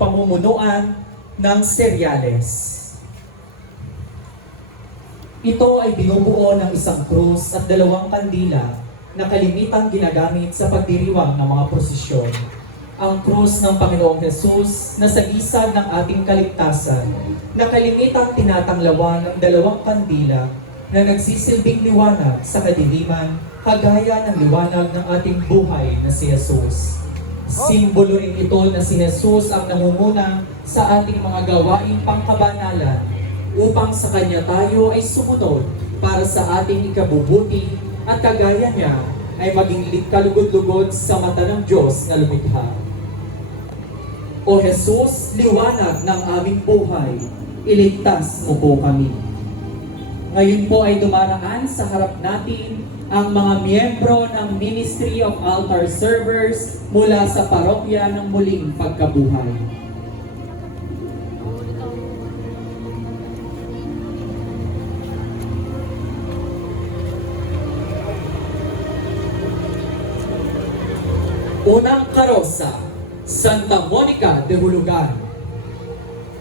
pamumunuan ng seryales. Ito ay binubuo ng isang krus at 2 kandila na kalimitang ginagamit sa pagdiriwang ng mga prosesyon. Ang krus ng Panginoong Hesus na sagisag ng ating kaligtasan na kalimitang tinatanglawan ng 2 kandila na nagsisilbing liwanag sa kadiliman kagaya ng liwanag ng ating buhay na si Hesus. Simbolo rin ito na si Hesus ang nangunguna sa ating mga gawaing pangkabanalan upang sa Kanya tayo ay sumunod para sa ating ikabubuti at kagaya niya ay maging kalugod-lugod sa mata ng Diyos na lumikha. O Jesus, liwanag ng aming buhay, iligtas mo po kami. Ngayon po ay dumaraan sa harap natin ang mga miyembro ng Ministry of Altar Servers mula sa parokya ng Muling Pagkabuhay. Unang karosa, Santa Monica de Hulugan.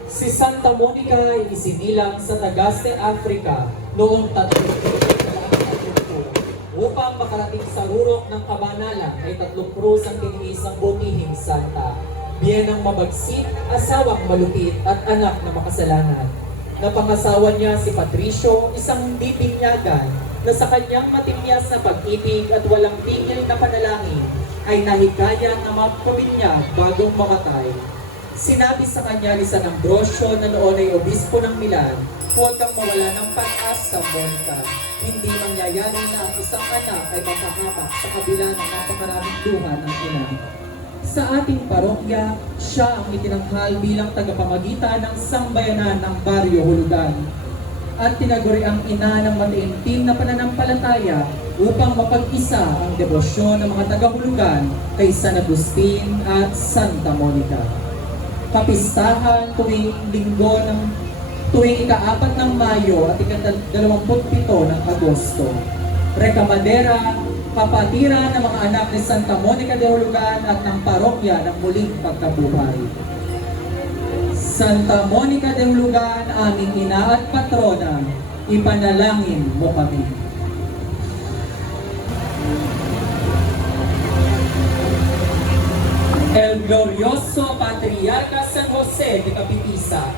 Si Santa Monica ay isinilang sa Tagaste, Africa noong 3 upang makarating sa rurok ng kabanalan ay 3 krus ang tiniis ng butihing santa. Biyenang mabagsik, asawang malupit at anak na makasalanan. Napangasawa niya si Patricio, isang hindi binyagan na sa kanyang matimyas na pag-ibig at walang tigil na panalangin ay nahikaya na magpabinyag bagong mamatay. Sinabi sa kanya ni San Ambrosio na noon ay obispo ng Milan, huwag kang mawala ng pag-asa, Monica. Hindi mangyayari na ang isang anak ay makahapak sa kabila ng napakaraming luha ng ina. Sa ating parokya, siya ang itinanghal bilang tagapamagitan ng sambayanan ng Baryo Hulugan at tinaguri ang ina ng mataimtim na pananampalataya upang mapag-isa ang debosyon ng mga taga-Hulugan kay San Agustin at Santa Monica. Kapistahan tuwing ika-4 ng Mayo at ika-27 ng Agosto. Rekamadera, kapatiran ng mga anak ni Santa Monica de Hulugan at ng parokya ng Muling Pagkabuhay. Santa Monica de Hulugan, aming ina at patrona, ipanalangin mo kami. El Glorioso Patriarca San Jose de Capipisa.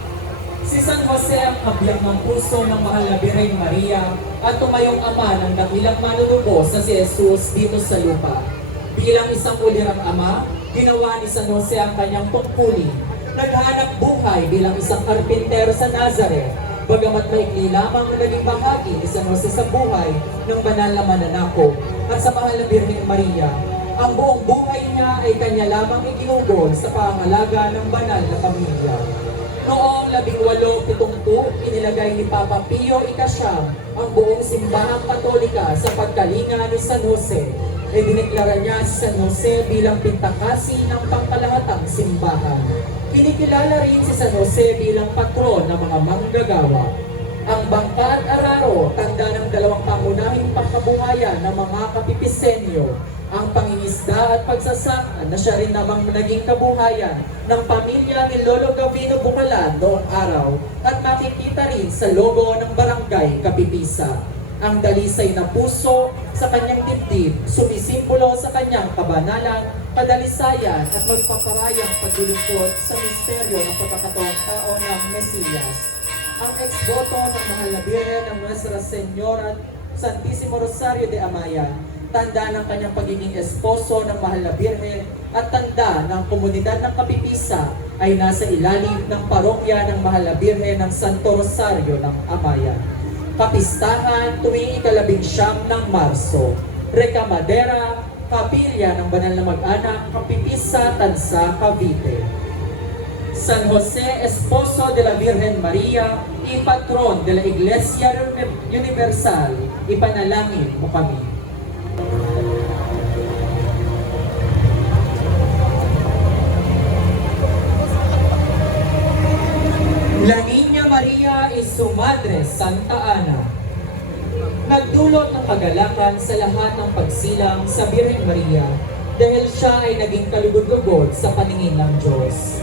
Si San Jose ang kabiyak ng puso ng mahal na Birhen Maria at tumayong ama ng dakilang manunubos na si Jesus dito sa lupa. Bilang isang ulirang ama, ginawa ni San Jose ang kanyang tungkulin. Naghanap buhay bilang isang karpintero sa Nazareth, bagamat maikli lamang ang naging bahagi ni San Jose sa buhay ng banal na mananakop at sa mahal na Birhen Maria. Ang buong buhay niya ay kanya lamang iginugol sa pangalaga ng banal na pamilya. Noong 1872, inilagay ni Papa Pio IX ang buong simbahang katolika sa pagkalinga ni San Jose. Idineklara niya si San Jose bilang pintakasi ng pangkalahatang simbahan. Kinikilala rin si San Jose bilang patron ng mga manggagawa. Ang bangka at araro, tanda ng 2 pangunahing pangkabuhayan ng mga kapipisenyo. Ang pangingisda at pagsasaka na siya rin namang naging kabuhayan ng pamilya ni Lolo Gavino Bucalan noong araw at makikita rin sa logo ng barangay Kapipisa. Ang dalisay na puso sa kanyang dibdib, sumisimbolo sa kanyang kabanalan, kadalisayan at magpaparayang paglulungkot sa misteryo ng pagkakataong tao ng Mesiyas. Ang ex-voto ng mahal na Birhen ng Nuestra Señora Santissimo Rosario de Amaya, tanda ng kanyang pagiging esposo ng mahal na Birhen at tanda ng komunidad ng Kapipisa ay nasa ilalim ng parokya ng mahal na Birhen ng Santo Rosario ng Amaya. Kapistahan tuwing ika-19 ng Marso. Rekamadera, kapilya ng banal na mag-anak, Kapipisa, Tansa, Cavite. San Jose, Esposo de la Virgen Maria, y Patron de la Iglesia Universal, ipanalangin mo kami. La Niña Maria y su Madre Santa Ana. Nagdulot ng kagalakan sa lahat ng pagsilang sa Birhen Maria dahil siya ay naging kalugod-lugod sa paningin ng Diyos.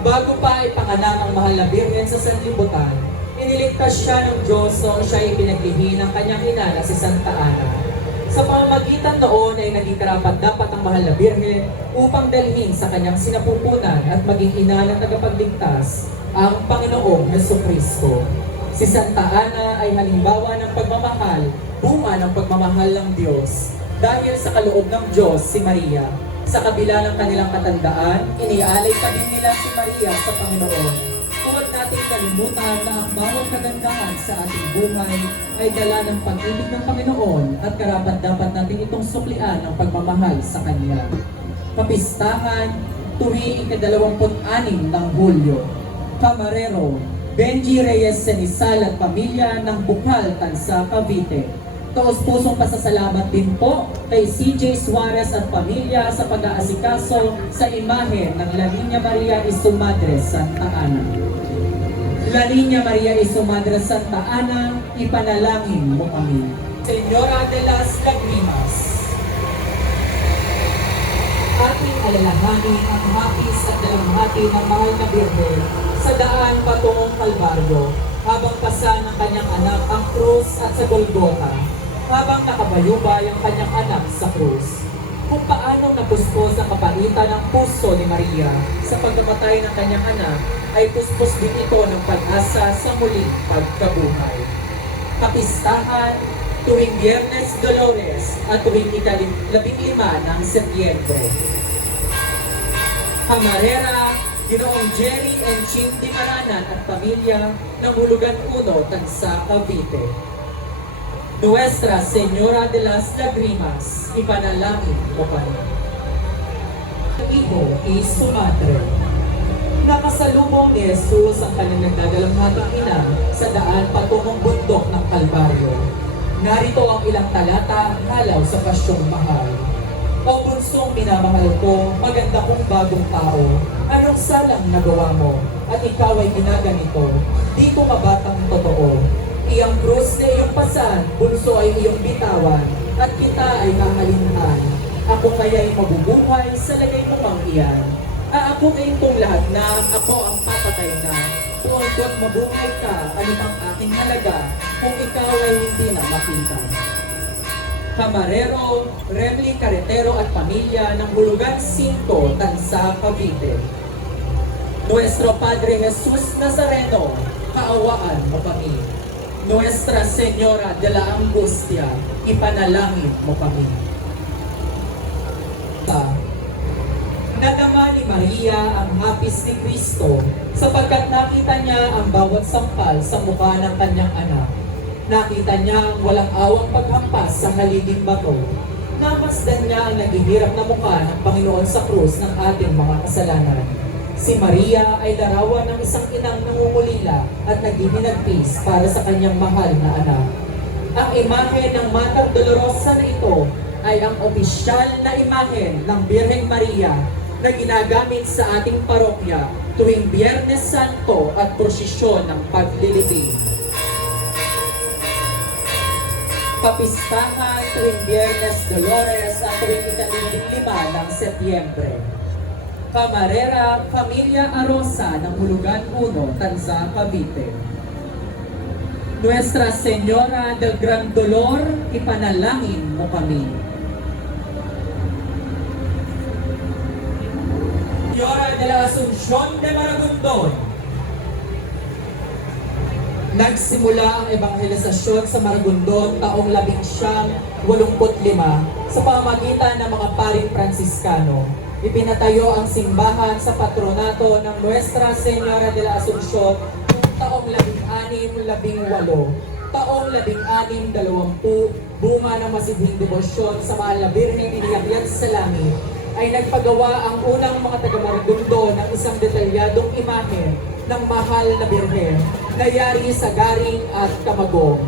Bago pa ipanganak ang mahal na Birhen sa sanlibutan, iniligtas siya ng Diyos noong siya ipinaglihi ng kanyang ina na si Santa Ana. Sa pamamagitan noon ay naging karapat-dapat ang mahal na Birhen upang dalhin sa kanyang sinapupunan at maging ina ng tagapagligtas ang Panginoong Jesucristo. Si Santa Ana ay halimbawa ng pagmamahal, bunga ng pagmamahal ng Diyos. Dahil sa kaloob ng Diyos si Maria, sa kabila ng kanilang katandaan, inialay pa din nila si Maria sa Panginoon. Huwag natin kalimutan na ang bawat kagandahan sa ating buhay ay dala ng pag-ibig ng Panginoon at karapat-dapat natin itong suklian ng pagmamahal sa Kanya. Kapistahan, tuwing ika-26 ng Hulyo. Camarero, Benji Reyes Senisal at pamilya ng Bukal, Tansa, Cavite. Taos-pusong pasasalamat din po kay CJ Suarez at pamilya sa pag-aasikaso sa imahe ng La Niña Maria y su Madre Santa Ana. La Niña Maria y su Madre Santa Ana, ipanalangin mo kami. Señora de las Lagrimas, ating alalahanin ang hapis at dalamhati ng mahal na Birhen sa daan patungong Kalbaryo, habang pasa ng kanyang anak ang krus at sa Golgota, habang nakabayubay ang kanyang anak sa krus. Kung paano napuspos ang kapaitan ng puso ni Maria sa pagkamatay ng kanyang anak, ay puspos din ito ng pag-asa sa muling pagkabuhay. Kapistahan, tuwing Biyernes Dolores at tuwing ika-15 ng Setyembre. Camarera, Ginoong Jerry and Chim Di Maranan at pamilya ng Hulugan 1, Tansa, Cavite. Nuestra Señora de las Lagrimas, ipanalangin mo kami. Iho y su Madre. Nakasalubong ni Jesus ang kanyang nagdadalamhating ina sa daan patungong bundok ng Kalbaryo. Narito ang ilang talata halaw sa pasyong mahal. O bunsong minamahal ko, maganda kong bagong tao, anong salang nagawa mo, at ikaw ay ginaganito, di ko mabatang totoo. Iyang krus na iyong pasan, bunso ay iyong bitawan, at kita ay hahalinhan. Ako kaya'y mabubuhay sa lagay mo mang iyan. Ako ngayon kong lahat na, ako ang papatay na. Kung mabuhay ka, ano pang aking halaga, kung ikaw ay hindi na makita. Camarero, Remly Carretero at pamilya ng Hulugan 5, Tansa, Cavite. Nuestro Padre Jesus Nazareno, kaawaan mo kami. Nuestra Señora de la Angustia, ipanalangin mo kami. Nadama ni Maria ang hapis ni Kristo sapagkat nakita niya ang bawat sampal sa mukha ng kanyang anak. Nakita niya ang walang awang paghampas sa haliging bato. Namasdan niya ang naghihirap na mukha ng Panginoon sa krus ng ating mga kasalanan. Si Maria ay larawan ng isang inang nangungulila at naghihinagpis para sa kanyang mahal na anak. Ang imahe ng Mater Dolorosa na ito ay ang opisyal na imahe ng Birheng Maria na ginagamit sa ating parokya tuwing Biyernes Santo at prosesyon ng paglilibing. Kapistahan tuwing Biyernes Dolores at tuwing ika-15 ng Setyembre. Camarera, Familia Arosa ng Hulugan 1, Tansa, Cavite. Nuestra Señora del Gran Dolor, ipanalangin mo kami. Señora de la Asunción de Maragondon. Nagsimula ang ebanghelisasyon sa Maragondon taong 1985 sa pamamagitan ng mga paring Pransiskano. Ipinatayo ang simbahan sa patronato ng Nuestra Señora de la Asunción noong taong 1618. Taong 1620, bunga ng masibhing debosyon sa mahal na Birheng iniyakyat sa langit, ay nagpagawa ang unang mga taga-Maragondon ng isang detalyadong imahe ng mahal na Birhen na yari sa Garing at Camagong.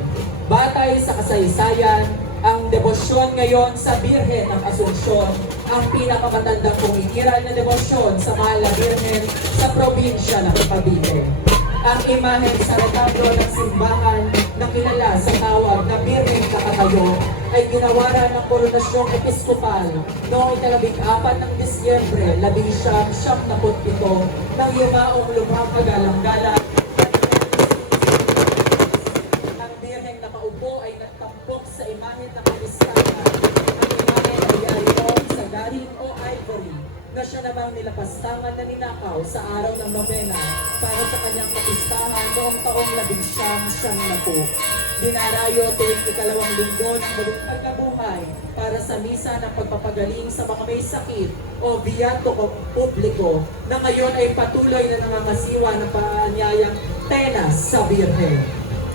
Batay sa kasaysayan, ang debosyon ngayon sa Birhen ng Asunsyon ang pinakamatandang kumikiral na debosyon sa mahal na Birhen sa probinsya ng Cavite. Ang imahe sa retablo ng simbahan na kilala sa tawag na Birhen Nakatayo ay ginawaran ng Koronasyong Episkopal noong 14 ng Disyembre 1977 ng yumaong lubhang kagalang-galang. Ang Birheng nakaupo ay nagtampok sa imahe ng kapistahan. Ang imahe ay ayon sa galing o ivory na siya namang nilapastangan na ninakaw sa araw ng nobena para sa kanyang kapistahan noong taong 1990. Dinarayo tuwing ikalawang linggo ng muling pagkabuhay para sa misa ng pagpapagaling sa mga may sakit o biyato publiko na ngayon ay patuloy na nangangasiwa ng paanyayang tenas sa Birhen.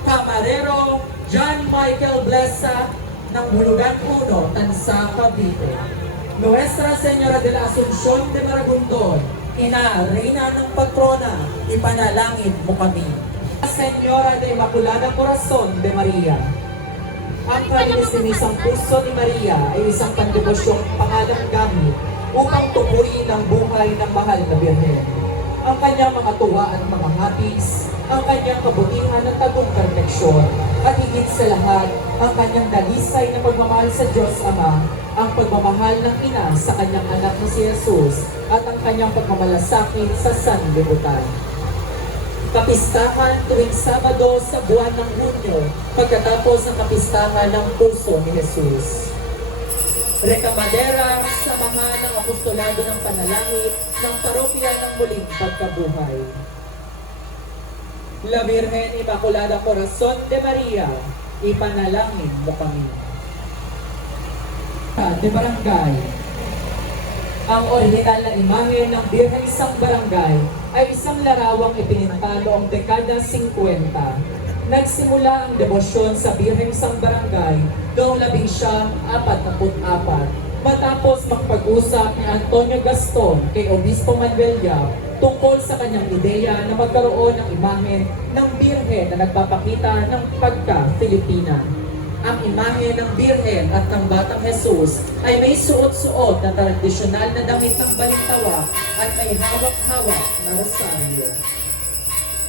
Camarero John Michael Blesa ng Hulugan 1, Tansa, Cavite. Nuestra Señora de la Asunción de Maragondon, Ina, Reina ng Patrona, ipanalangin mo kami. Señora de Immaculada Corazon de Maria. Ang kalinisinissang puso ni Maria ay isang pandevosyong pangalang gamit upang tubuin ang buhay ng mahal na Birhen. Ang kanyang mga tuwa at mga habis, ang kanyang kabutihan at tagong perfeksyon, at higit sa lahat, ang kanyang dalisay na pagmamahal sa Diyos Ama, ang pagmamahal ng ina sa kanyang anak na si Jesus, at ang kanyang pagmamalasakit sa sanlibutan. Kapistahan tuwing Sabado sa buwan ng Hunyo, pagkatapos ng kapistahan ng puso ni Jesus. Rekamadera, samahan ng apostolado ng panalangin ng parokya ng muling pagkabuhay. La Virgen Immaculada Corazon de Maria, ipanalangin mo kami. De Barangay. Ang orihinal na imahe ng Birhen Isang Barangay ay isang larawang ipinintalo noong dekada 50. Nagsimula ang debosyon sa Birhen Isang Barangay noong 1944 matapos makipag-usap ni Antonio Gaston kay Obispo Manuel Yap tungkol sa kanyang ideya na magkaroon ng imahe ng Birhen na nagpapakita ng pagka-Filipina. Ang imahe ng Birhen at ng Batang Jesus ay may suot-suot na tradisyonal na damit ng balintawak at may hawak-hawak na rosaryo.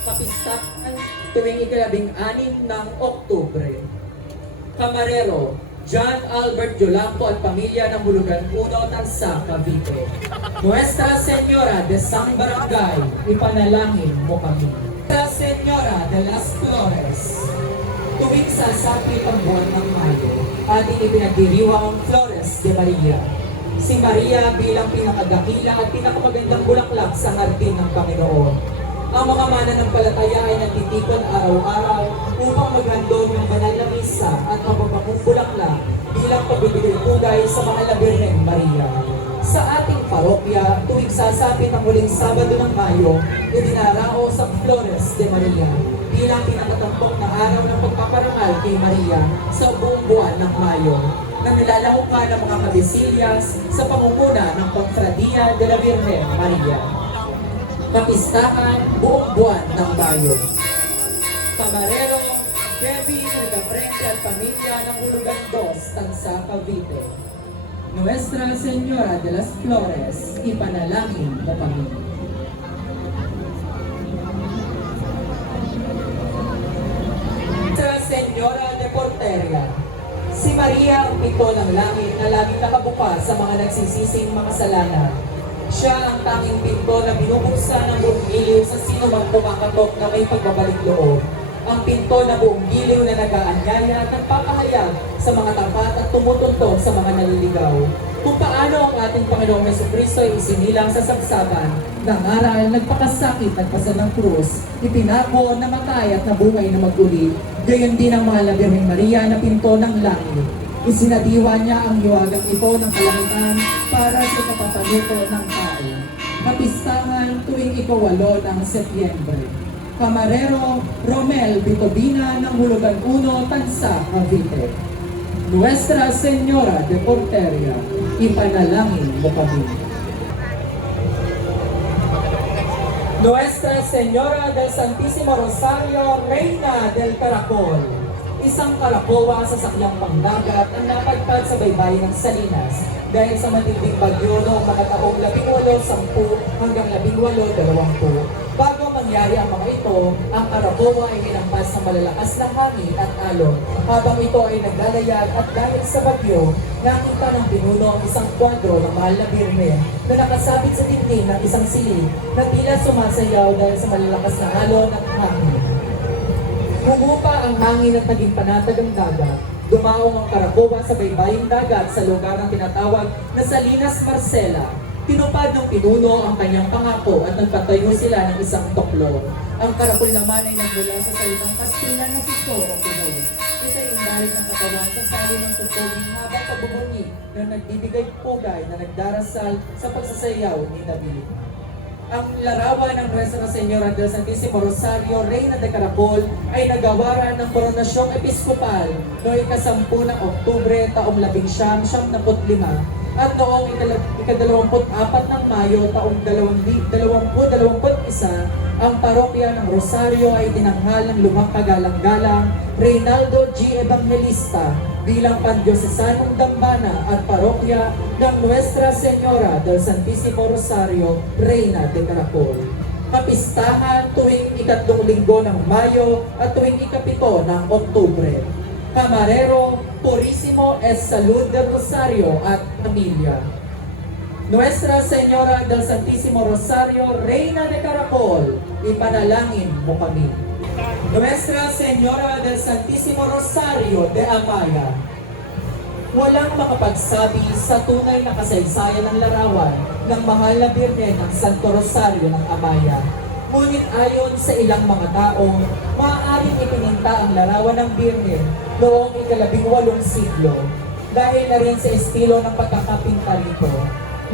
Kapistahan tuwing 16 ng Oktubre. Camarero John Albert Yolacco at pamilya ng Hulugan 1, Tansa, Cavite. Nuestra Señora de San Barangay, ipanalangin mo kami. Nuestra Señora de las Flores. Tuwing sasapit ang buwan ng Mayo, ating ipinagdiriwang ang Flores de Maria. Si Maria bilang pinakadakila at pinakamagandang bulaklak sa hardin ng Panginoon. Ang mga mananampalataya ay nagtitikon araw-araw upang maghandog ng banal na misa at mapapakong bulaklak bilang pagbibigay-pugay sa mga La Virgen Maria. Sa ating parokya, tuwing sasapit ang huling Sabado ng Mayo, idinarao sa Flores de Maria bilang pinakatampok na araw ng pagpaparangal kay Maria sa buong buwan ng Mayo, na nilalahukan ng mga kabisilyas sa pangunguna ng Confradia de la Virgen Maria. Kapistahan buong buwan ng Mayo. Camarero Kevin Nagafrente at pamilya ng Hulugan 2, Tansa, Cavite. Nuestra Señora de las Flores, ipanalangin mo kami. Nuestra Señora de Porteria. Si Maria ang pito ng langit na laging nakabukas sa mga nagsisising makasalanan. Siya ang tanging pinto na binubuksan ng buong giliw sa sino mang kumakatok na may pagbabalik loob. Ang pinto na buong giliw na nag-aanyaya at nagpapahayag sa mga tapat at tumutuntog sa mga naliligaw. Kung paano ang ating Panginoong Jesucristo ay isinilang sa sabsaban, nangaral, nagpakasakit at pasa ng krus, ipinako, namatay at nabuhay na maguli, gayon din ang mga La Virgen Maria na pinto ng langit. Isinadiwa niya ang hiwagang ito ng kalangitan para sa kapapanuto ng tao. Kapistahan tuwing 8 ng Setyembre. Camarero Romel Bitobina ng Hulugan 1, Tansa, Cavite. Nuestra Señora de Porteria, ipanalangin mo kami. Nuestra Señora del Santísimo Rosario, Reina del Caracol. Isang karakowa sa sakyang pangdagat ang napadpad sa baybayin ng Salinas dahil sa matinding bagyo noong mga taong 1810 hanggang 1820 bago mangyari ang mga ito, ang Caraboa ay hinampas ng malalakas na hangin at alon. Habang ito ay naglalayag at dahil sa bagyo, nakita ng pinuno ang isang kwadro ng mahal na birhen na nakasabit sa dingding ng isang silid na tila sumasayaw dahil sa malalakas na alon at hangin. Humupa ang hangin at naging panatag ang dagat. Dumaong ang Caraboa sa baybaying dagat sa lugar ng tinatawag na Salinas Marcela. Tinupad ng pinuno ang kanyang pangako at nagpatayo sila ng isang tuklo. Ang karapol naman ay nagmula sa salitang Kastilan na Sisto o Pinoy. Ito ay indalig ng katawan sa sali ng tutuging habang pagbubunyi na nagbibigay pugay na nagdarasal sa pagsasayaw ni David. Ang larawan ng Nuestra Señora del Santísimo Rosario, Reyna de Caracol, ay nagawaran ng Koronasyong Episkopal noong ika-10 ng Oktubre taong 1975 at noong ika-24 ng Mayo taong 2021, ang parokya ng Rosario ay tinanghal ng lumang kagalang-galang Reynaldo G. Evangelista bilang pandiosesanong dambana at parokya ng Nuestra Señora del Santísimo Rosario, Reyna de Caracol. Kapistahan tuwing ikatlong linggo ng Mayo at tuwing ikapito ng Oktubre. Camarero, Purísimo es Salud del Rosario at Pamilya. Nuestra Señora del Santísimo Rosario, Reyna de Caracol, ipanalangin mo kami. Nuestra Señora del Santísimo Rosario de Amaya. Walang makapagsabi sa tunay na kasaysayan ng larawan ng mahal na birhen ng Santo Rosario ng Amaya. Ngunit ayon sa ilang mga tao, maaaring ipininta ang larawan ng birhen noong ika-18 siglo. Dahil na rin sa estilo ng pagkakapinta nito,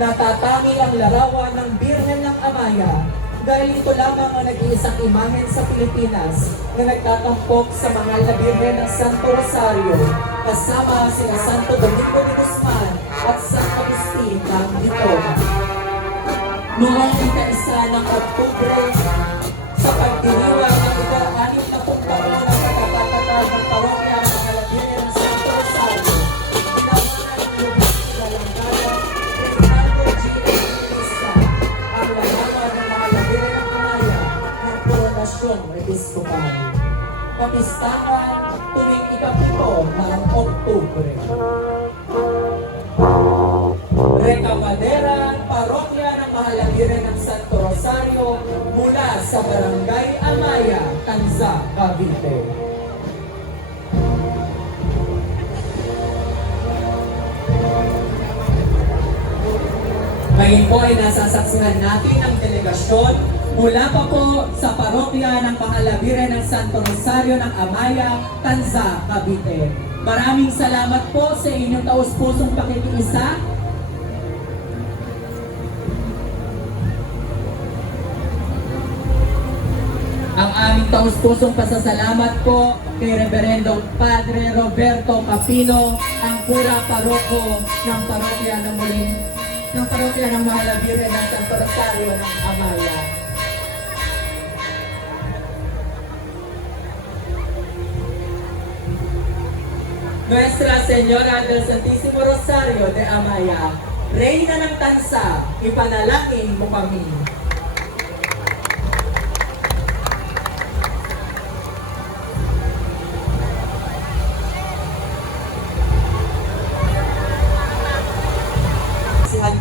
natatangi ang larawan ng birhen ng Amaya dahil ito lamang ang nag-iisang imahen sa Pilipinas na nagtatampok sa mahal na birhen ng Santo Rosario kasama sina Santo Domingo de Guzman at San Agustin ng Bitola. Noong ika-1 ng Oktubre, sa pagdiriwang ng ika-6 na taon ng pagkakatatag ng parokya ng mahal na birhen ng Santo Rosario, Reynaldo G. Evangelista ang larawan ng mahal na birhen ng Amaya ng Koronasyong Episkopal. Kapistahan tuwing ika-7 ng Oktubre. Recamadera, parokya ng mahal na birhen ng Santo Rosario mula sa Barangay Amaya, Tanza, Cavite. Ngayon po ay nasasaksihan natin ang delegasyon mula pa po sa parokya ng mahal na birhen ng Santo Rosario ng Amaya, Tanza, Cavite. Maraming salamat po sa inyong taus-pusong pakikiisa. Ang aming taus-pusong pasasalamat po kay Reverendo Padre Roberto Capino, ang pura paroko ng parokya ng parokya ng mahal na birhen ng Santo Rosario ng Amaya. Nuestra Señora del Santísimo Rosario de Amaya, Reyna ng Tansa, ipanalangin mo kami.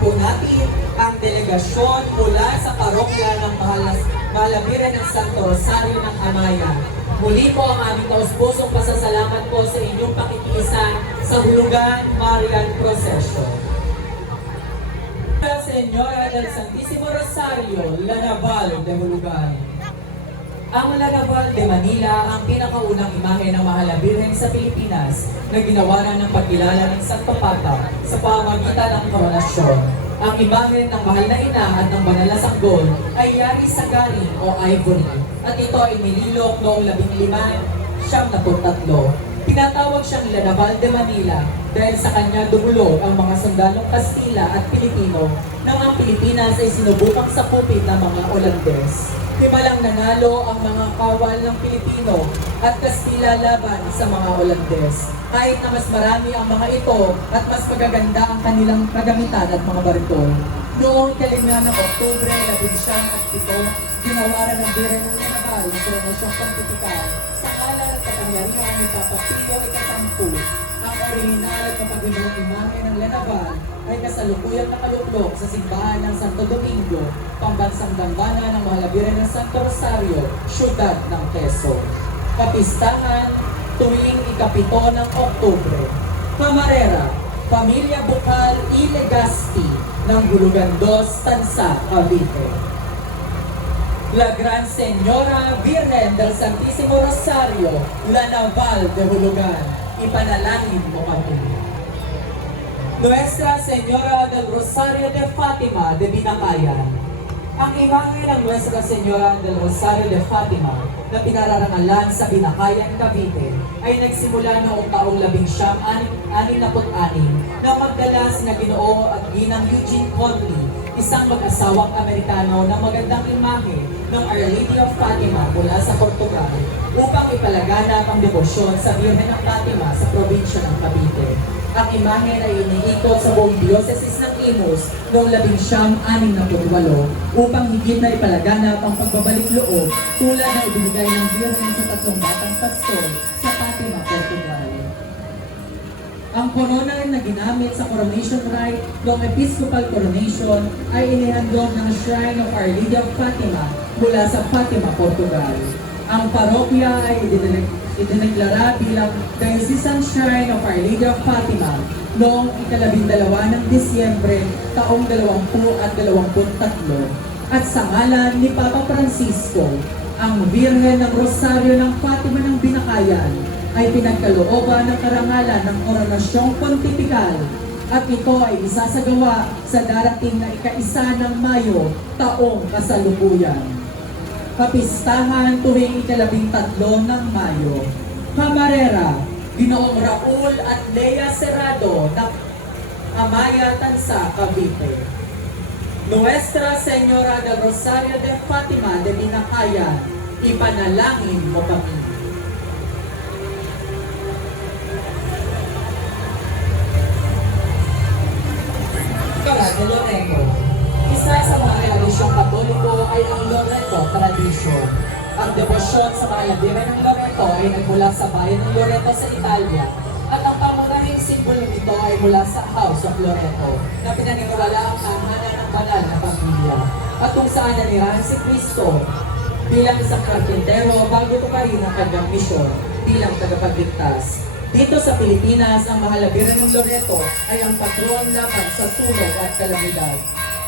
Po natin ang delegasyon mula sa parokya ng mahal na birhen ng Santo Rosario ng Amaya. Muli po ang aming taus-pusong pasasalamat po sa inyong pakikiisa sa Hulugan Marian Procession. Señora del Santísimo Rosario, Lanaval de Hulugan. Ang Lanaval de Manila ang pinakaunang imahe ng mahal na birhen sa Pilipinas na ginawaran ng pagkilala ng Santo Papa sa pamamagitan ng koronasyon. Ang imahe ng mahal na ina at ng banal na sanggol ay yari sa garing o ivory at ito ay nililok noong 1573. Tinatawag siyang Lanaval de Manila dahil sa kanya dumulog ang mga sundalong Kastila at Pilipino nang ang Pilipinas ay sinubukang sakupin ng mga Olandes. Himalang nanalo ang mga kawal ng Pilipino at Kastila laban sa mga Olandes. Kahit na mas marami ang mga ito at mas magaganda ang kanilang kagamitan at mga barko. Noong kalima ng Oktubre, 17 ginawaran ng Biro ng General ng Promosyon Pontifical sa ngalan at kapangyarihan ni Papa Pio ika-10. Ang orihinal at mapagulong imahe ng Lenaval ay kasalukuyang nakaluklok sa simbahan ng Santo Domingo, pambansang dambana ng Mahalabiran ng Santo Rosario, siyudad ng Quezon. Kapistahan tuwing ika-7 ng Oktubre. Camarera, Pamilya Bukal I. Legazpi ng Hulugan 2, Tansa, Cavite. La Gran Señora Virgen del Santísimo Rosario, La Naval de Hulugan, ipanalangin mo kami. Nuestra Señora del Rosario de Fatima de Binakayan. Ang imahe ng Nuestra Señora del Rosario de Fatima na pinararangalan sa Binakayan, Cavite ay nagsimula noong taong 1966 na magdala sina Ginoo at Ginang Eugene Conley, isang mag-asawang Amerikano na magandang imahe ng Our Lady of Fatima mula sa Portugal upang ipalaganap ang debosyon sa Birhen ng Fatima sa probinsya ng Cavite. Ang imahe ay iniikot sa buong diocese ng Imus noong 1968 upang higit na ipalaganap ang pagbabalik loob tulad na ibinigay ng Birhen sa 3 batang pastor sa Fatima, Portugal. Ang corona na ginamit sa coronation rite noong Episcopal coronation ay inihandog ng Shrine of Our Lady of Fatima mula sa Fatima, Portugal. Ang parokya ay idineklara bilang Diocesan Shrine of Our Lady of Fatima noong ika-12 ng Disyembre taong 2023 at sa ngalan ni Papa Francisco, ang Birhen ng Rosario ng Fatima ng Binakayan ay pinagkalooban ng karangalan ng Koronasyong Pontifical at ito ay isasagawa sa darating na ika-1 ng Mayo taong kasalukuyan. Kapistahan tuwing ika-13 ng Mayo. Camarera, Ginoong Raul at Lea Serrado ng Amaya, Tansa, Cavite. Nuestra Señora del Rosario de Fatima de Binakayan, ipanalangin mo kami. De Loreto. Isa sa mga tradisyong Katoliko ay ang Loreto tradisyon. Ang debosyon sa mga labirin ng Loreto ay nagmula sa bayan ng Loreto sa Italia at ang pangunahing simbolo nito ay mula sa House of Loreto na pinaniniwala ang tahanan ng banal na pamilya at kung saan nanirahan si Cristo bilang isang karpintero bago tumarin ang kanyang misyon bilang tagapagligtas. Dito sa Pilipinas, ang mahalabiran ng Loreto ay ang patron laban sa sunog at kalamidad.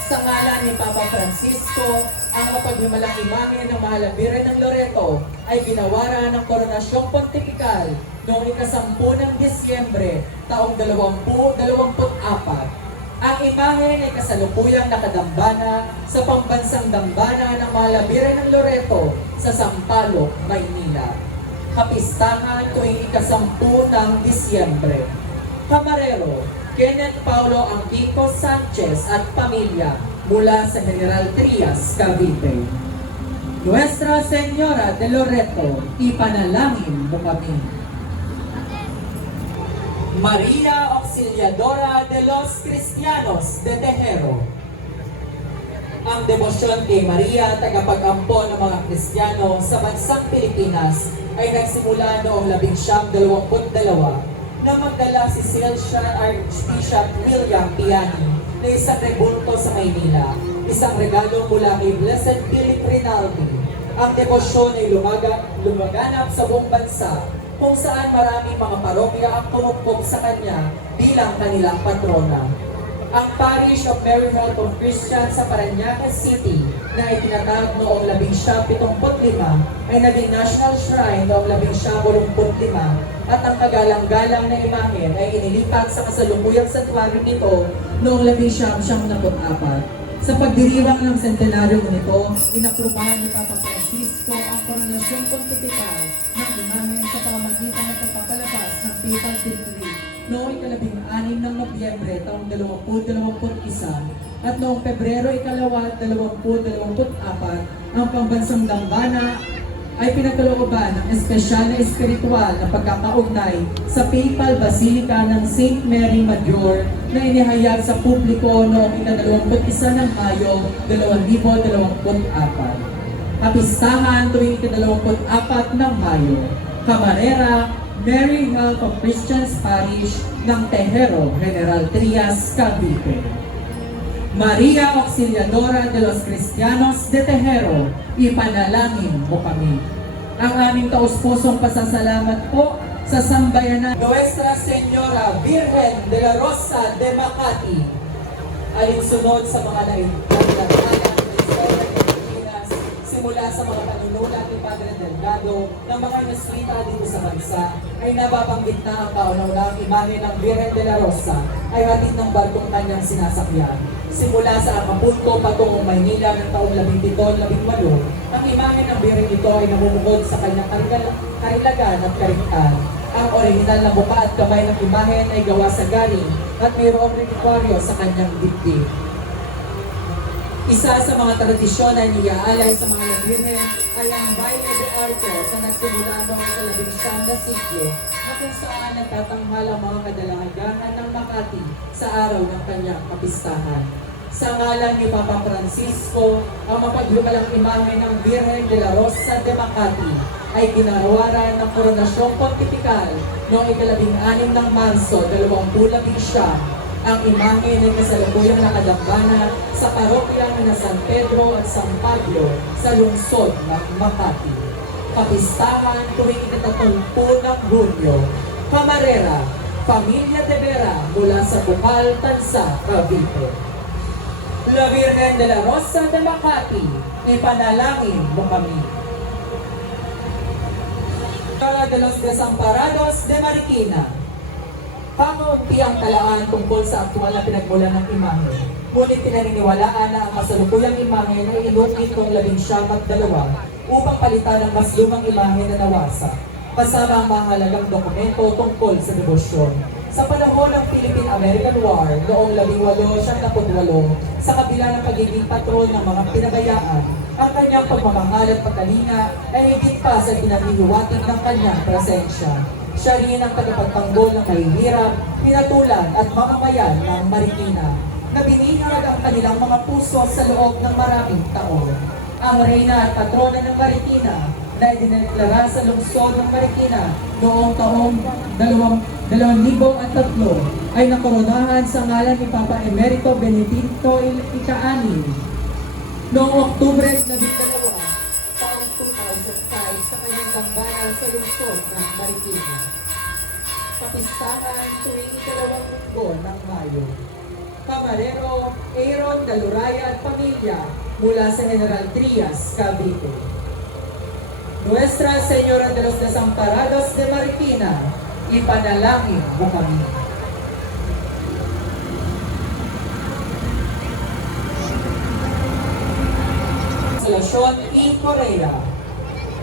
Sa ngalan ni Papa Francisco, ang mapaghimalang imahe ng mahalabiran ng Loreto ay binawaran ng Koronasyong Pontifical noong ika-10 ng Disyembre taong 2024. Ang imahe ay kasalukuyang nakadambana sa pambansang dambana ng mahalabiran ng Loreto sa Sampaloc, Maynila. Kapistahan tuwing ika-10 ng Disyembre. Camarero, Kenneth Paulo Angkiko Sanchez at pamilya mula sa General Trias, Cavite. Nuestra Señora de Loreto, ipanalangin mo kami. Maria Auxiliadora de los Cristianos de Tejero. Ang debosyon kay Maria, tagapag-ampo ng mga Kristiyano sa bansang Pilipinas, ay nagsimula noong 1922 na magdala si Celestial Archbishop William Piani na isang rebulto sa Maynila, isang regalo mula kay Blessed Philip Rinaldi. Ang debosyon ay lumaganap sa buong bansa kung saan maraming mga parokya ang pumupog sa kanya bilang kanilang patrona. Ang Parish of Mary Health of Christians sa Parañaque City na itinatag noong 1975 ay naging National Shrine noong 1985 at ang kagalang-galang na imahe ay inilipat sa kasalukuyang santuario nito noong 1974. Sa pagdiriwang ng sentenaryo nito, inaprubahan ni Papa Francisco ang Koronasyong Pontifical ng imahe sa pamamagitan ng pagpapalabas ng Papal Decree noong ika-16 ng Nobyembre taong 2021 at noong Pebrero 2, 2024 ang pambansang dambana ay pinagkalooban ng espesyal na espiritual na pagkakaugnay sa Papal Basilica ng St. Mary Major na inihayag sa publiko noong ika-21 ng Mayo 2024. Kapistahan tuwing ika-24 ng Mayo. Camarera, Mary Help of Christians Parish ng Tejero, General Trias, Cavite. Maria Auxiliadora de los Cristianos de Tejero, ipanalangin mo kami. Ang aming taus-pusong pasasalamat po sa sambayanan Nuestra Señora Virgen de la Rosa de Makati, alinsunod sa mga nainagdagan ng Historia ng Pilipinas, simula sa mga panunulat ni Padre Delgado ng mga naswita dito sa bansa, ay nababanggit na ang kauna-unahang imahe ng Virgen de la Rosa ay hatid ng barkong kanyang sinasakyan. Simula sa Acapulco patungong Maynila ng taong 17-18, ang imahe ng Birhen ito ay namumukod sa kanyang karilagan at kariktan. Ang orihinal na mukha at kamay ng imahe ay gawa sa galing at mayroong relikwaryo sa kanyang dibdib. Isa sa mga tradisyon na iniaalay sa mga Birhen ay ang Baile de Arcos na nagsimula noong ika-19 na siglo na kung saan nagtatanghal ang mga kadalahagan ng Makati sa araw ng kanyang kapistahan. Sa ngalan ni Papa Francisco, ang mapaglumalang imahe ng Virgen de la Rosa de Makati ay ginarawaran ng Koronasyong Pontifical noong ika-16 ng Marso 2019. Ang imahe ay kasalukuyang nakadambana sa parokya ng San Pedro at San Pablo sa lungsod ng Makati. Kapistahan tuwing ika-30 ng Hunyo. Camarera, Pamilya de Vera mula sa Bukal, Tansa, Cavite. La Virgen de la Rosa de Makati, ipanalangin mo kami. Kala de los Desamparados de Marikina, pangunti ang talaan tungkol sa aktual na pinagmulan ng imahe. Ngunit pinaniniwalaan na ang kasalukuyang imahe na inukit noong 19 upang palitan ang mas lumang imahe na nawasa, kasama ang mahalagang dokumento tungkol sa debosyon. Sa panahon ng Philippine-American War noong 1898, sa kabila ng pagiging patron ng mga pinabayaan, ang kanyang pagmamahal at pagkalinga ay higit pa sa pinanghihiwatig ng kanyang presensya. Siya rin ang tagapagtanggol ng mahihirap, pinatulan at mamamayan ng Marikina, na binihag ang kanilang mga puso sa loob ng maraming taon. Ang reyna at patrona ng Marikina na idineklara sa lungsod ng Marikina noong taong 2003 ay nakoronahan sa ngalan ni Papa Emerito Benedicto XVI noong Oktubre 12, taong 2005 sa kanyang tambayan sa lungsod ng Marikina. Kapistahan tuwing ika-2 linggo ng Mayo. Camarero, Aaron Daluraya at pamilya mula sa General Trias, Cavite. Nuestra Señora de los Desamparados de Marikina, ipanalangin mo kami. Konsolasyon y Korea.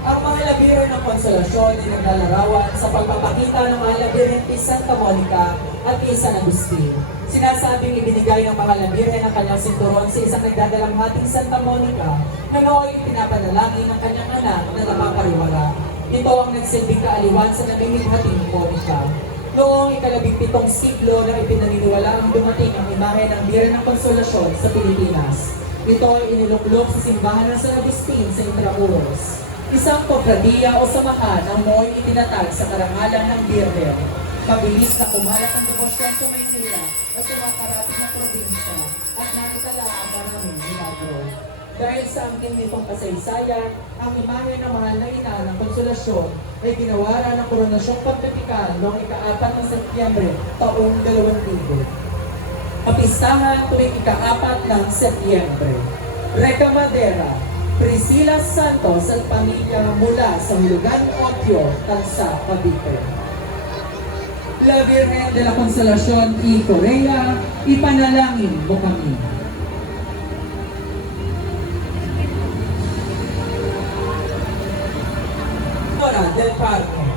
Ang mga labirin ng konsolasyon ay naglalarawan sa pagpapakita ng mga labirin ni Santa Monica at ni San Agustin. Sinasabing ibinigay ng mga labirin ang kanyang sinturon sa isang nagdadalamhating Santa Monica na nooy pinapanalangin ng kanyang anak na napapariwara. Ito ang nagsilbing kaaliwan sa namimighating Monica. Noong ika-17 siglo na ipinaniniwala ang dumating ang imahe ng Birhen ng Konsolasyon sa Pilipinas. Ito ay iniluklok sa simbahan ng San Agustin sa Intramuros. Isang kofradiya o samahan ang nooy itinatag sa karangalan ng Birhen. Mabilis na kumalat ang debosyon sa Maynila at sa mga karating ng probinsya at naitala ang maraming milagro. Dahil sa angkin nitong kasaysayan, ang imahe ng mahal na ina ng Konsolasyon ay ginawaran ng Koronasyong Pontifical noong ika-4 ng Setyembre taong 2000. Kapistahan tuwing ika-4 ng Setyembre. Reca Madera, Priscilla Santos at pamilya mula sa Hulugan 8, Tansa, Cavite. La Virgen de la Consolación y Korea, ipanalangin mo kami. Hora del Carmen.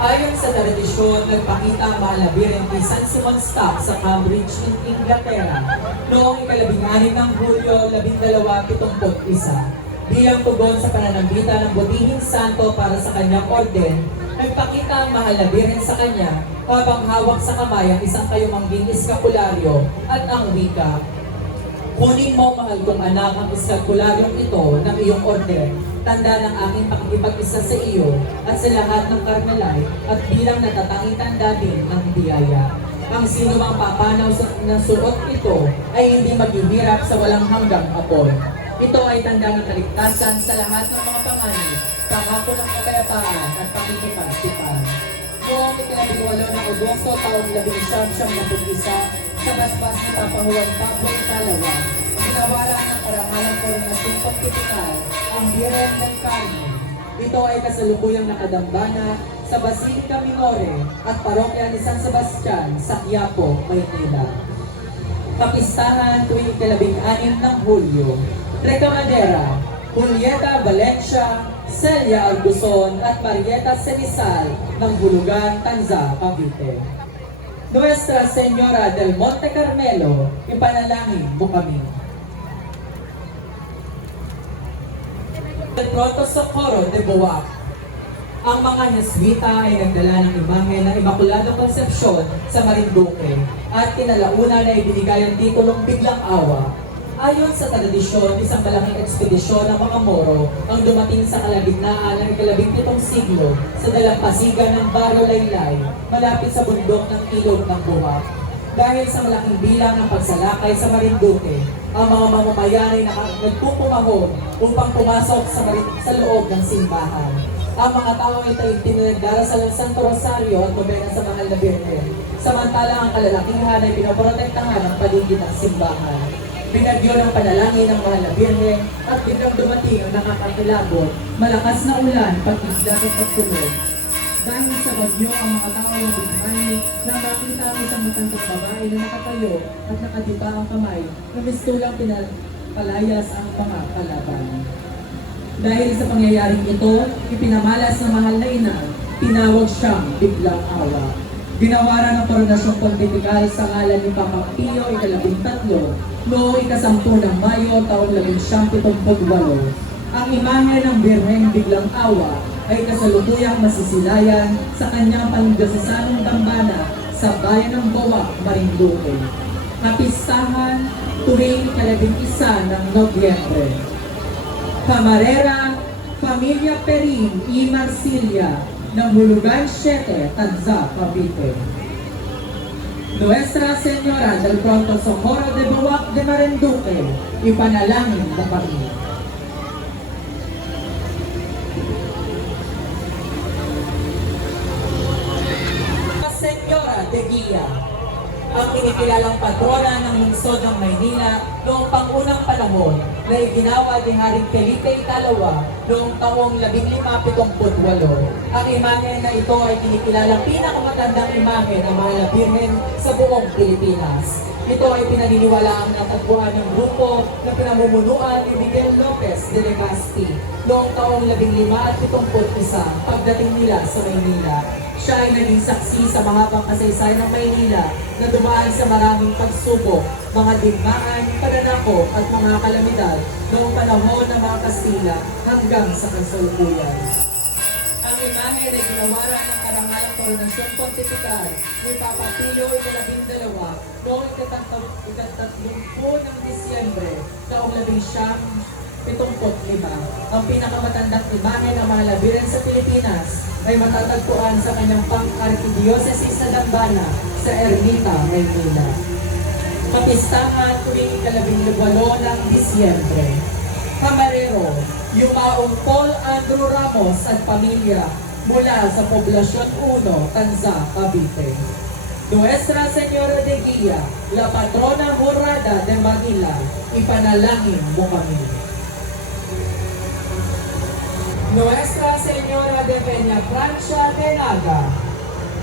Ayon sa tradisyon, nagpakita ang mga labirin kay San Simon Stock sa Cambridge, Inglaterra, noong ika-16 ng Hulyo 1271. Bilang tugon sa pananambita ng butihing santo para sa kanyang orden, nagpakita ang mahal na Birhen sa kanya habang hawak sa kamay ang isang kayumangging eskapularyo at ang wika, "Kunin mo, mahal kong anak, ang eskapularyong ito ng iyong orden, tanda ng aking pakikipag-isa sa iyo at sa lahat ng Carmelite at bilang natatanging tanda din ng biyaya. Ang sino mang papanaw ng suot ito ay hindi maghihirap sa walang hanggang apoy. Ito ay tanda ng kaligtasan sa lahat ng mga panganib, pangako ng kapayapaan at pakikipagtipan." Noong ikinabing-8 ng Agosto, taong 1991, sa basbas ni Papa Juan Pablo II, ginawaran ng karangalang koronasyon pontifical ang Birhen del Carmen. Ito ay kasalukuyang nakadambana sa Basilica Minore at parokya ni San Sebastian sa Quiapo, Maynila. Kapistahan tuwing 16 ng Hulyo. Recamadera, Julieta Valencia, Celia Arguson at Marieta Serizal ng Bulugan, Tanza, Cavite. Nuestra Señora del Monte Carmelo, ipanalangin mo kami. Del Proto Socorro de Boac. Ang mga Jesuita ay nagdala ng imahe ng Immaculadong Concepcion sa Marinduque at kinalauna na ibinigay ang titulong Biglang Awa. Ayon sa tradisyon, isang malaking ekspedisyon ng mga Moro ang dumating sa kalagitnaan ng 17 siglo sa dalampasigan ng Barrio Laylay, malapit sa bundok ng Ilog ng Boac. Dahil sa malaking bilang ng pagsalakay sa Marinduque, ang mga mamamayan ay nagpupumahon upang pumasok sa loob ng simbahan. Ang mga tao ay taimtim na nagdarasal ng Santo Rosario at nobena sa mahal na Birhen, samantalang ang kalalakihan ay pinoprotektahan ng paligid ng simbahan. Binagyo ng panalangin ng mahal na Birhen at biglang dumating ang nakakakilabot, malakas na ulan, pag-isla at pagtulog. Dahil sa bagyo, ang mga tao ay nabigmani nang makita ang isang matandang babae na nakatayo at nakadipa ang kamay na mistulang pinapalayas ang pangakalaban. Dahil sa pangyayaring ito, ipinamalas ng mahal na ina, tinawag siyang Biglang Awa. Ginawaran ng Koronasyon Pontifical sa ngalan ni Papa Pio ika-13 noong ika-10 ng Mayo taong 1978. Ang imahe ng Birhen Biglang Awa ay kasalukuyang masisilayan sa kanyang pangdiosesanong dambana sa bayan ng Boac, Marinduque. Kapistahan tuwing ika-11 ng Nobyembre. Camarera, Pamilya Perin y Marsilia ng Bulugan 7, Tanza, Cavite. Nuestra Señora del Pronto Socorro de Boac de Marinduque, ipanalangin mo kami. Señora de Guia, ang kinikilalang patrona ng lungsod ng Maynila noong pangunang panahon na iginawa ni Haring Felipe II noong taong 1578. Ang imahe na ito ay kinikilalang pinakamatandang imahe ng mahal na Birhen sa buong Pilipinas. Ito ay pinaniniwalaang natagpuan ng grupo na pinamumunuan ni Miguel Lopez de Legazpi noong taong 1571 pagdating nila sa Maynila. Siya ay naging saksi sa mahabang kasaysayan ng Maynila na dumaan sa maraming pagsubok, mga digmaan, pananakop at mga kalamidad noong panahon ng mga Kastila hanggang sa kasalukuyan. Ang imahe ay ginawaran ng karangalang Koronasyon Pontifical ni Papa Pio ika-12 noong ika-30 ng Disyembre taong 1975. Ang pinakamatandang imahe ng mga labirin sa Pilipinas ay matatagpuan sa kanyang pang-arkidiyosesis na dambana sa Ermita, Maynila. Kapistahan tuwing ika-18 ng Disyembre. Camarero, yumaong Paul Andrew Ramos at pamilya mula sa Poblasyon 1, Tanza, Cavite. Nuestra Señora de Guia, la Patrona Jurada de Manila, ipanalangin mo kami. Nuestra Señora de Peña Francia de Naga.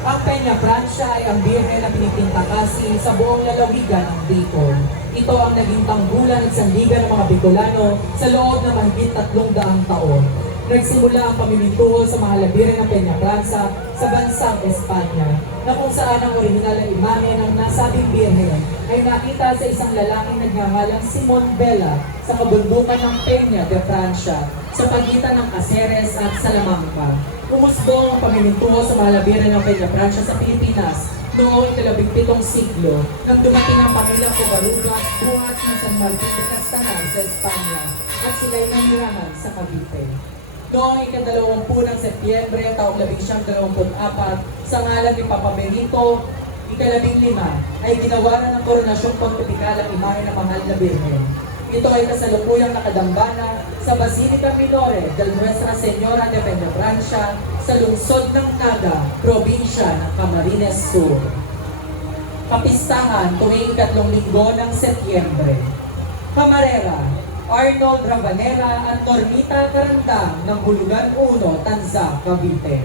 Ang Peña Francia ay ang birhen na pinipintakasi sa buong lalawigan ng Bicol. Ito ang naging tanggulan at sandigan ng mga Bicolano sa loob ng mahigit 300 taon. nagsimula ang pamimintuho sa mga labirin ng Peñaplaza sa bansang Espanya, na kung saan ang orihinal na imahe ng nasabing birhen ay nakita sa isang lalaking nagngangalang Simon Vela sa kabundukan ng Peña de Francia sa pagitan ng Caceres at Salamanca. Umusbong ang pamimintuho sa mga labirin ng Peñaplaza sa Pilipinas noong ika-17 siglo nang dumating ang pamilyang Covarrubias buhat ng San Martin de Castanar sa Espanya at sila'y nanirahan sa Cavite. Noong ika-20 ng Setyembre taong 1924 sa ngalan ni Papa Benito, ika-15 ay ginawa ng Koronasyong Pontifical ang imahe ng Mahal na Birhen. Ito ay kasalukuyang nakadambana sa Basilica Minore del Nuestra Señora de Peñaplaza sa lungsod ng Naga, probinsya ng Camarines Sur. Kapistahan tuwing 3 linggo ng Setyembre. Camarera, Arnold Rabanera at Normita Carandang ng Hulugan 1, Tanza, Cavite.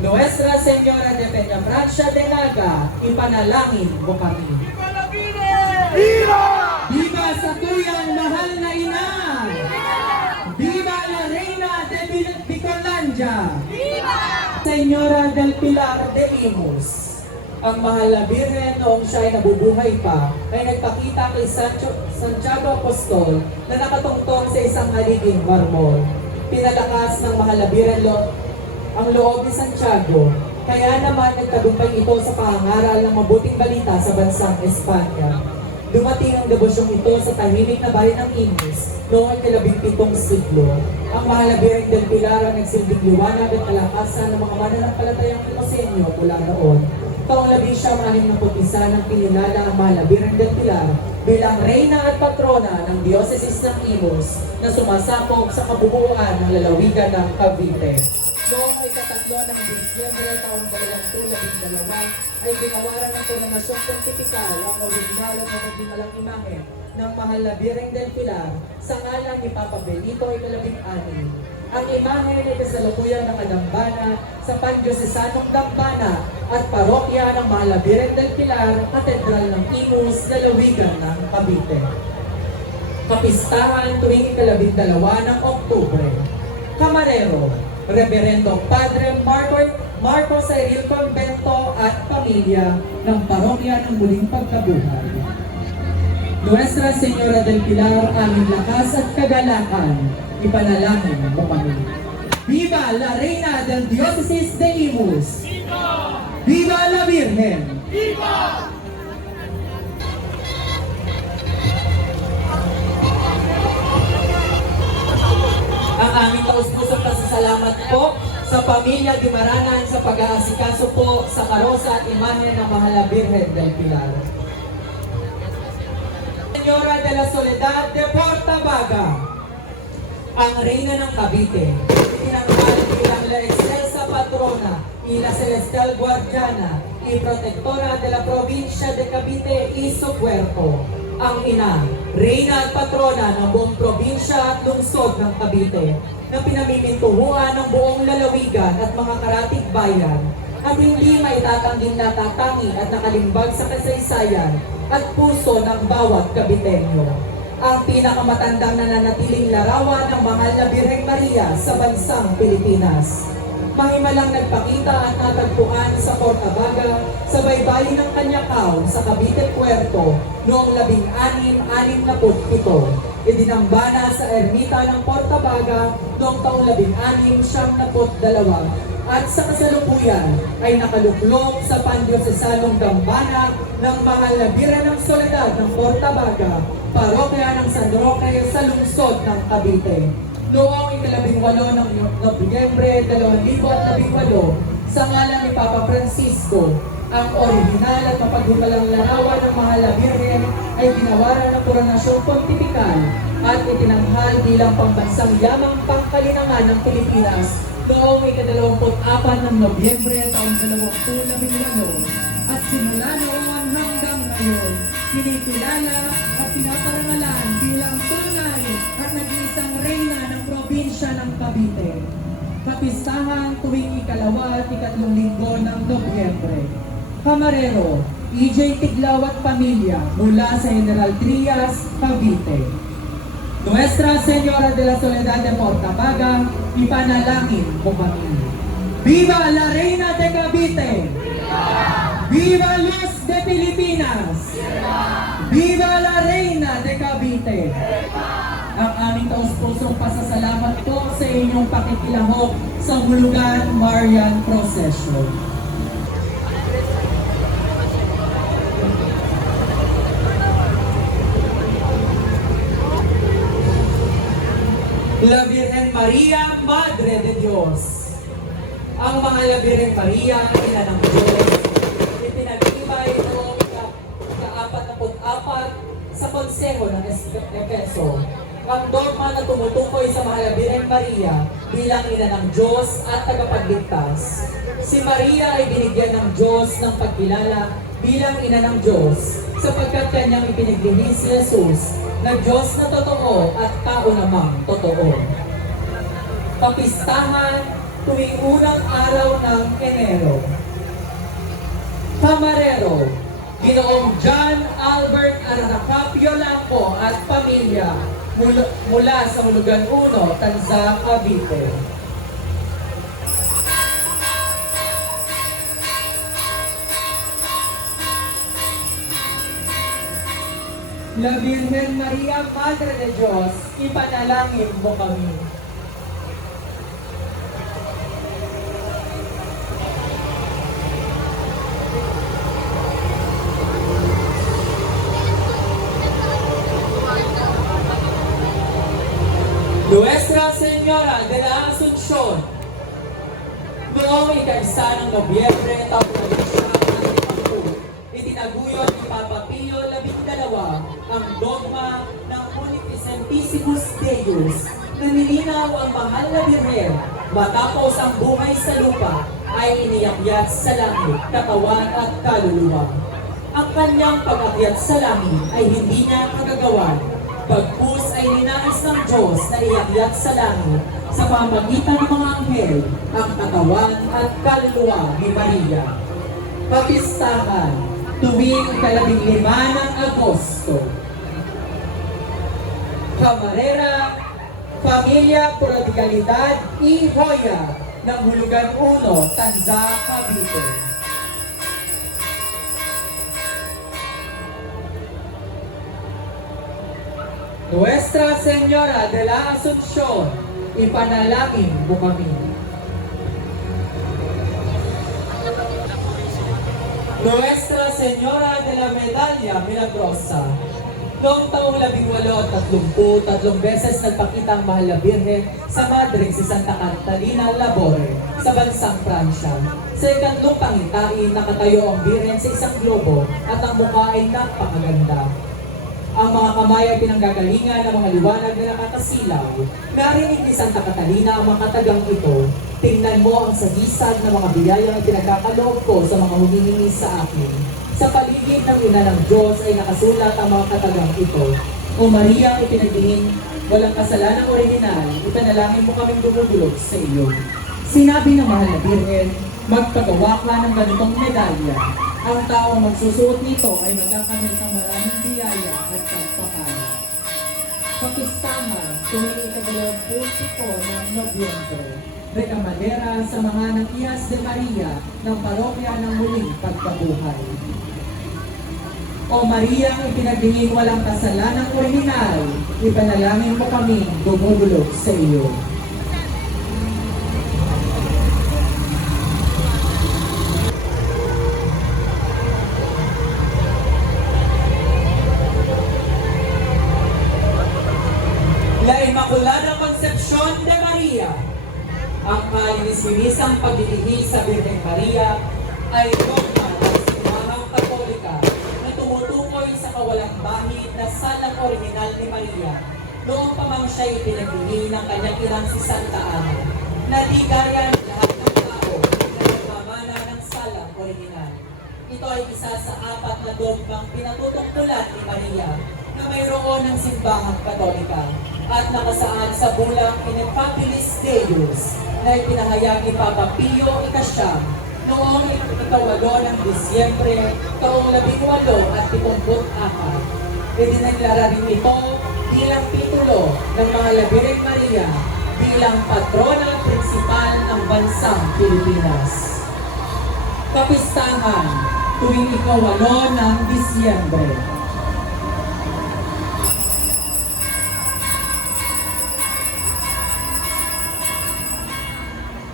Nuestra Señora de Peñaplaza de Naga, ipanalangin mo kami. Viva! Viva sa tuyang mahal na ina! Viva la Reina de Bicolandia! Viva! Señora del Pilar de Imus. Ang mahal na birhen noong siya ay nabubuhay pa ay nagpakita kay Santiago Apostol na nakatungtong sa isang haliging marmol. Pinalakas ng mahal na birhen ang loob ni Santiago, kaya naman nagtagumpay ito sa pangangaral ng mabuting balita sa bansang Espanya. Dumating ang devosyong ito sa tahimik na bayan ng Imus noong ika-17 siglo. Ang mahal na birhen del Pilar ang nagsilbing liwanag at kalakasan ng mga mananampalatayang Pinosenyo mula noon. Taong 1961 nang kinilala ang mahal na Birhen del Pilar bilang reyna at patrona ng Diocese ng Imus na sumasakop sa kabubuan ng lalawigan ng Cavite. Noong ika-3 ng Disyembre taong 2012 ay ginawaran ng Koronasyong Pontifical ang original at magdimalang imahe ng mahal na Birhen del Pilar sa ngalan ni Papa Benito ika-16. Ang imahe ay kasalukuyang nakadambana sa Pandiosesanong Dambana at parokya ng mahal na Birhen del Pilar, Katedral ng Imus, lalawigan ng Cavite. Kapistahan tuwing ika-12 ng Oktubre. Camarero, Reverendo Padre Marcos Cyril Convento at pamilya ng parokya ng Muling Pagkabuhay. Nuestra Señora del Pilar, aming lakas at kagalakan, ipanalangin mo kami. Viva la Reina del Diocese de Imus! Viva! Viva la Virgen! Viva! Ang aming taus-pusong pasasalamat po sa pamilya Dimaranan sa pag-aasikaso po sa karosa at imahe ng Mahal na Birhen del Pilar. Señora de la Soledad de Portabaga, ang Reyna ng Cavite, tinanghal bilang La Excelsa Patrona y la Celestial Guardiana y Protectora de la Provincia de Cavite y su Puerto, ang ina, Reyna at Patrona ng buong probinsya at lungsod ng Cavite, na pinamimintuhuan ng buong lalawigan at mga karatig bayan, at hindi maitatangging natatangi at nakalimbag sa kasaysayan at puso ng bawat Caviteño. Ang pinakamatandang nananatiling larawan ng Mahal na Birheng Maria sa bansang Pilipinas. Mahimalang nagpakita at natagpuan sa Portabaga sa baybayin ng Kanyakaw sa Cavite Puerto noong 1667. Idinambana sa ermita ng Portabaga noong taong 1672 at sa kasalukuyan ay nakaluklok sa Pandiosesanong Dambana ng Mahal na Birhen ng Soledad ng Portabaga, parokya ng San Roque sa lungsod ng Cavite. Noong ika-18 ng Nobyembre 2018, sa ngalan ni Papa Francisco, ang orihinal at mapaghimalang larawan ng Mahal na Birhen ay ginawaran ng Koronasyong Pontifical at itinanghal bilang pambansang yamang pangkalinangan ng Pilipinas noong ika-24 ng Nobyembre taong 2018 at simula noon hanggang ngayon, kinikilala at pinaparangalan bilang tunay at nag-iisang reyna ng probinsya ng Cavite. Kapistahan tuwing ikalawa at ikatlong linggo ng Nobyembre. Camarero, EJ Tiglaw at pamilya mula sa General Trias, Cavite. Nuestra Señora de la Soledad de Mortabaga, ipanalangin mo kami. Viva la Reina de Cavite! Viva Luz de Pilipinas! Viva la Reina de Cavite! Ang aming taus-pusong pasasalamat po sa inyong pakikilahok sa Hulugan Marian Procession. La Virgen Maria, Madre de Dios. Ang mahal na Virgen Maria, ina ng Diyos, ipinag-ibay noong ka-44 sa Konseho ng Efeso. Ang dogma na tumutukoy sa mahal na Virgen Maria bilang ina ng Diyos at tagapagligtas. Si Maria ay binigyan ng Diyos ng pagkilala bilang ina ng Diyos sapagkat kanyang ipinaglihis si Jesus na Diyos na totoo at tao namang totoo. Kapistahan tuwing unang araw ng Enero. Camarero, Ginoong John Albert Aracapio Laco at pamilya mula sa Hulugan 1, Tanza, Cavite. La Virgen Maria, Madre de Dios, ipanalangin mo kami. Nuestra Señora de la Asunción, noong ika-1 ng Nobyembre, taong 2010, itinaguyod ni Papa Pio XII ang dogma ng Munificentissimus Deus na nilinaw ang mahal na Birhen matapos ang buhay sa lupa ay iniakyat sa langit, katawan at kaluluwa. Ang kanyang pag-akyat sa langit ay hindi niya kagagawan, bagkus ay ninais ng Diyos na iakyat sa langit sa pamamagitan ng mga anghel ang katawan at kaluluwa ni Maria. Kapistahan tuwing ika-15 ng Agosto. Camarera, Pamilya Prodigalidad y Joya ng Hulugan 1, Tanza, Cavite. Nuestra Señora de la Asunción, ipanalangin mo kami. Nuestra Señora de la Medalla Milagrosa, noong taong 1833 beses nagpakita ang mahal na Birhen sa Madrid si Santa Catalina Labore sa bansang Pransya. Sa ikatlong pangitain, nakatayo ang Birhen sa isang globo at ang mukha ay napakaganda. Ang mga kamay ay pinanggagalingan ng mga liwanag na nakakasilaw. Narinig ni Santa Catalina ang mga katagang ito. Tingnan mo ang sagisag ng mga biyayang pinagkakaloob ko sa mga humihingi sa akin. Sa paligid ng ina ng Diyos ay nakasulat ang mga katagang ito. O Maria, ipinagdihin, walang kasalanang original, ipanalangin mo kaming dumudulog sa iyo. Sinabi ng mahal na Birhen, magpagawa ka ng ganitong medalya. Ang taong magsusuot nito ay magkakamit ng maraming biyaya at pagpapala. Kapistahan, tuwing ika-20 ng Nobyembre, Recamadera sa mga ng Iyas de Maria ng Parokya ng Muling Pagkabuhay. O Maria, ipinagdingin walang kasalanang orihinal, ipanalangin mo kami dumudulog sa iyo. La Inmaculada Concepcion de Maria. Ang kalinis-linisang paglilihis sa Birhen Maria ay dogma ng Simahang Katolika na tumutukoy sa kawalang bahid na salang orihinal ni Maria noong pa mang siya'y pinaglingin ng kanyang inang si Santa Ana na di gaya ng lahat ng tao na nagmamana ng salang orihinal. Ito ay isa sa 4 na dogmang pinatutungkulan ni Maria na mayroon ng Simbahang Katolika at nakasaad sa bulang Ineffabilis Deus na ipinahayag ni Papa Pio XI noong ika-8 ng Disyembre taong 1874. Idineklara rin ito bilang titulo ng Mahal na Birhen Maria bilang patrona prinsipal ng bansang Pilipinas. Kapistahan tuwing ika-8 ng Disyembre.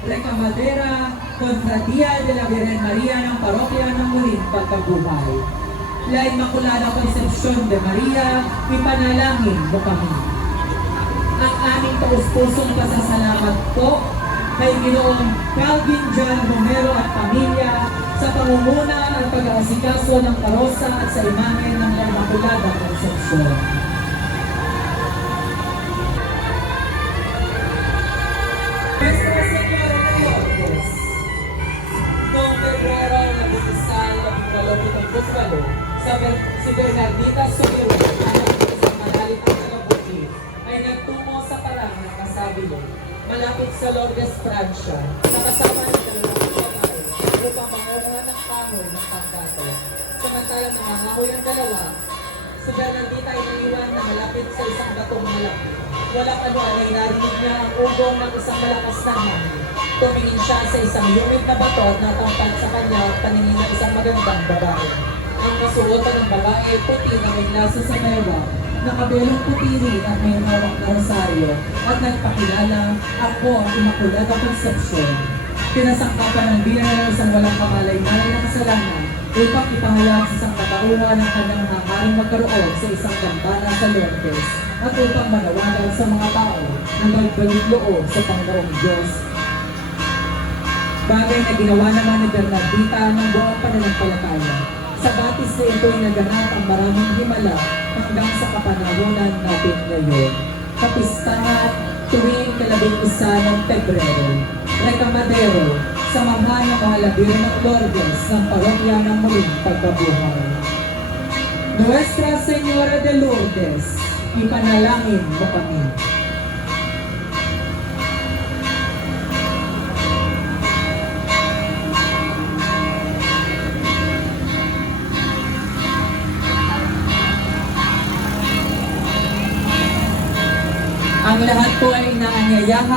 Recamadera, Confradia de la Virgen Maria ng Parokya ng Muling Pagkabuhay. La Inmaculada Concepcion de Maria, ipanalangin mo kami. Ang aming taus-pusong pasasalamat po kay Ginoong Calvin John Romero at pamilya sa pangunguna at pag-aasikaso ng karosa at sa imahen ng La Inmaculada Concepcion. Nuestra Señora de Lourdes, noong Pebrero 11, si Bernardita Sumiro, anak ng isang madalit ang Kalabuti, ay nagtungo sa parang ng Kasabilo, malapit sa Lourdes, Francia, sa kasama ng dalawang babae upang mangunguha ng kahoy ng panggato. Samantalang nangangahoy ang dalawa, si Bernardita ay naiwan na malapit sa isang batong malaki. Walang ano ay narinig niya ang ugong ng isang malakas na hangin. Tumingin siya sa isang humid na bato at natampad sa kanya at paningin ng isang magandang babae. Ang nasuotan ng babae ay puti na may laso sa mewa, nakabelong puti rin at may hawak na rosaryo, at nagpakilala, ako ang Immaculada Concepcion. Pinasangkapan ng bilang ng isang walang kamalay-malay na kasalanan upang ipahayag sa isang katauhan ng kanyang hangaring magkaroon sa isang dambana sa Lourdes at upang manawagan sa mga tao na magbalik loob sa Panginoong Diyos. Bagay na ginawa naman ni Bernardita ng buong pananampalataya. Sa batis na ito'y naganap ang maraming himala hanggang sa kapanahonan natin ngayon. Kapistahan tuwing 11 ng Pebrero. Recamadero, samahan ng Mahal na Birhen ng Lourdes ng Parokya ng Muling Pagkabuhay. Nuestra Señora de Lourdes, ipanalangin mo kami. Ang lahat po ay inaanyayahan